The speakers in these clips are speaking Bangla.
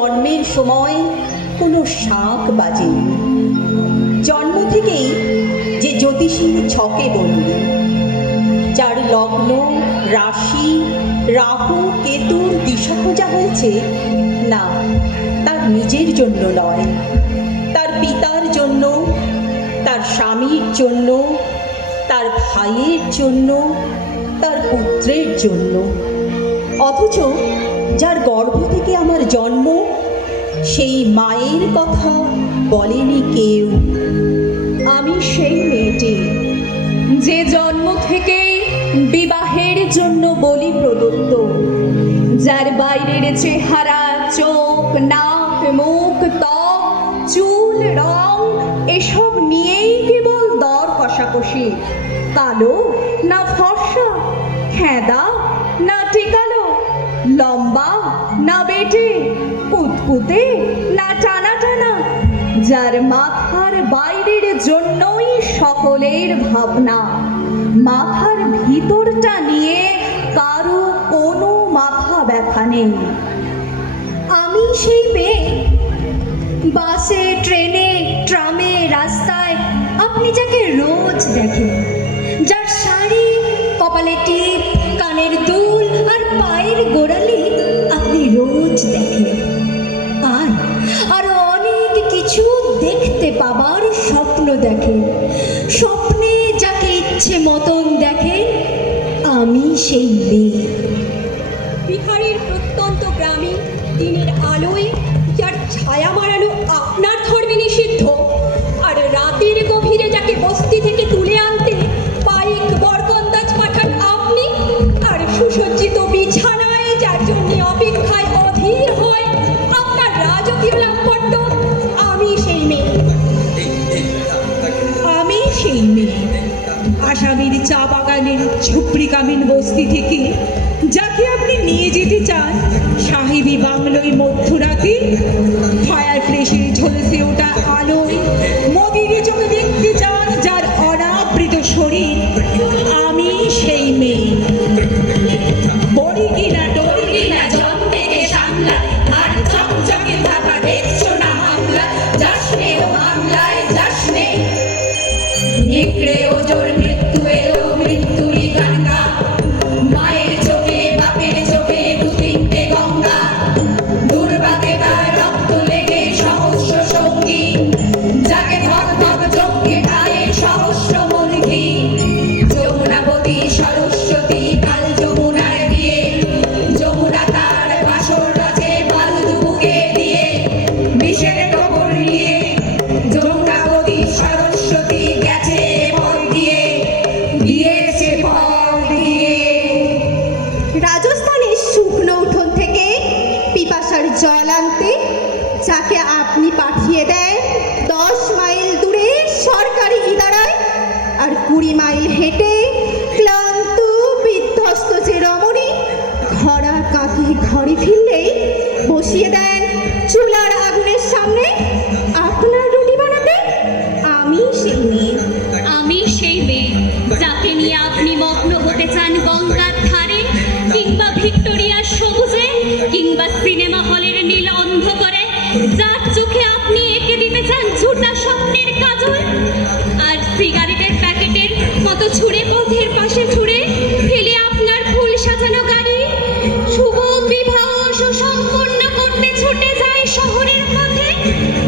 জন্মের সময় কোনো শাঁখ বাজেনি। জন্ম থেকেই যে জ্যোতিষীর ছকে বন্দি। যার লগ্ন, রাশি, রাহু, কেতুর দিশা খোঁজা হয়েছে, না, তার নিজের জন্য নয়। তার পিতার জন্য, তার স্বামীর জন্য, তার ভাইয়ের জন্য, তার পুত্রের জন্য। অথচ সেই মায়ের কথা বলেনি কেউ। আমি সেই মেয়েটি। যে জন্ম থেকেই বিবাহের জন্য বলি প্রদত্ত, যার বাইরের চেহারা, চোখ, নাক, মুখ, ত্বক, চুল, রং, এসব নিয়েই কেবল দর কষাকষি। কালো না ফর্সা, খেদা, না টিকালো, লম্বা, না বেটে কুতকুতে না টানা টানা, যার মাথার বাইরের জন্যই সকলের ভাবনা। মাথার ভিতরটা নিয়ে কারও কোনো মাথা ব্যথা নেই। আমি সেই মেয়ে, বাসে, ট্রেনে, ট্রামে, রাস্তায়, আপনি যাকে রোজ দেখেন, যার শাড়ি, কপালে টিপ, কানের দুল আসামির চা বাগানের ঝুপড়িকামিন বস্তি থেকে, যাকে আপনি নিয়ে যেতে চান, সাহেবী বাংলোয় মধ্যরাতে ফায়ার প্লেসে ঝলসে ওটা আলোয় মাইল হেঁটে ক্লান্ত, বিধ্বস্ত যে রমণী খরা কাঁকি ঘরে ফিরলেই বসিয়ে দেন চুলার আগুনের সামনে, আপনার রুটি বানাতে আমি সেই মেয়ে। আমি সেই মেয়ে, যাকে নিয়ে আপনি মগ্ন হতে চান গঙ্গার ধারে, কিংবা ভিক্টোরিয়ার সবুজে, কিংবা সিনেমা হলের নীল অন্ধকারে, যার চোখে আপনি এঁকে দিতে চান ঝুটা স্বপ্নের কাজল ছুঁড়ে পথের পাশে ছুঁড়ে ফেলে আপনার ফুল সাজানো গাড়ি। শুভ বিবাহ সুসম্পন্ন করতে ছুটে যায় শহরের পথে।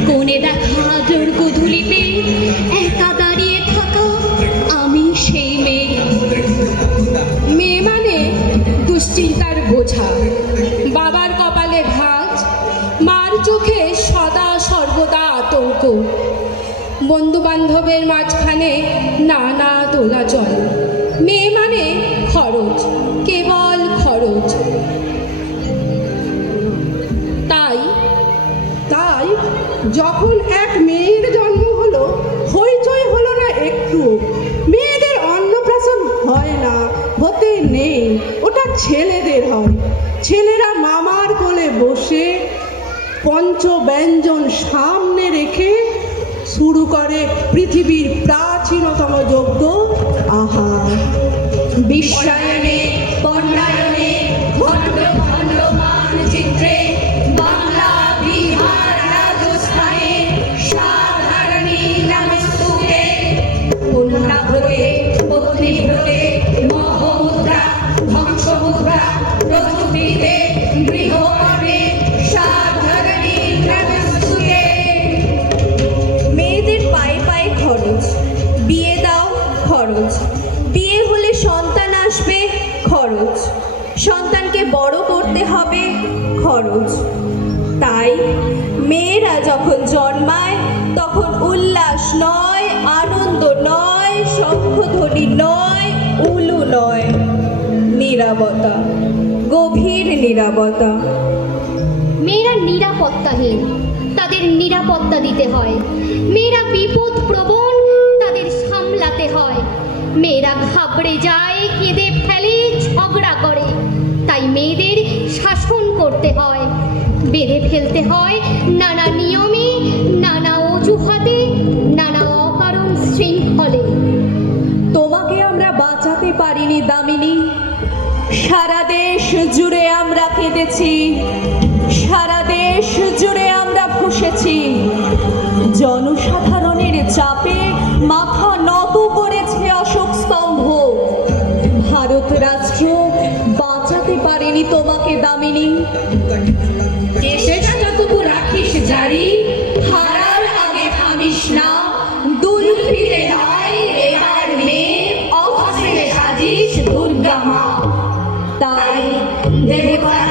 কোণে দেখা আলোর গধূলিতে একা দাঁড়িয়ে থাকা আমি সেই মেয়ে। মেয়ে মানে দুশ্চিন্তার বোঝা। বাবার কপালে ভাঁজ, মার চোখে সদা সর্বদা আতঙ্ক। বন্ধু বান্ধবের মাঝখানে নানা দোলাচল মেয়ে মানে খরচ, কেবল খরচ। তাই তাই যখন এক মেয়ের জন্ম হলো, হইচই হলো না একটু। মেয়েদের অন্নপ্রাশন হয় না, হতে নেই, ওটা ছেলেদের হয়। ছেলেরা মামার কোলে বসে পঞ্চ ব্যঞ্জন সামনে রেখে শুরু করে পৃথিবীর প্রাচীনতম যজ্ঞ। আহার বিশ্বায়নে পণ্ডায়নে খণ্ড বড় করতে হবে খরচ। তাই মেয়েরা যখন জন্মায়, তখন উল্লাস নয়, আনন্দ নয় শঙ্খধ্বনি নয়, উলু নয়। নীরবতা গভীর নীরবতা মেয়েরা নিরাপত্তাহীন, তাদের নিরাপত্তা দিতে হয়। মেয়েরা বিপদ প্রবণ তাদের সামলাতে হয়। মেয়েরা ঘাবড়ে যায়, কেঁদে ফেলে। বেঁধে ফেলতে হয়। নানা নিয়মে, নানা অজুহাতে, নানা অকারণ শৃঙ্খলে। তোমাকে আমরা বাঁচাতে পারিনি, দামিনী। সারা দেশ জুড়ে আমরা কেঁদেছি সারা দেশ জুড়ে আমরা ফুসেছি। জনসাধারণের চাপে মাথা নত করেছে অশোক স্তম্ভ। ভারত রাষ্ট্র বাঁচাতে পারেনি তোমাকে, দামিনী। দুল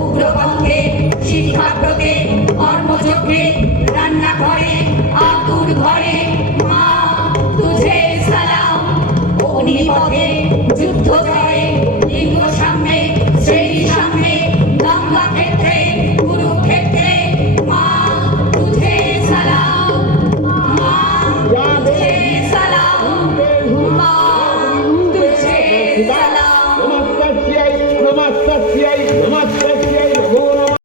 উগ্রপন্থে, শিক্ষাব্রতে রান্নাঘরে, আতুর ঘরে, মা তুঝে সালাম। অগ্নিপথে, যুদ্ধ জয়ে, লিঙ্গ সামনে শ্রেণি সামনে দঙ্গা ক্ষেত্রে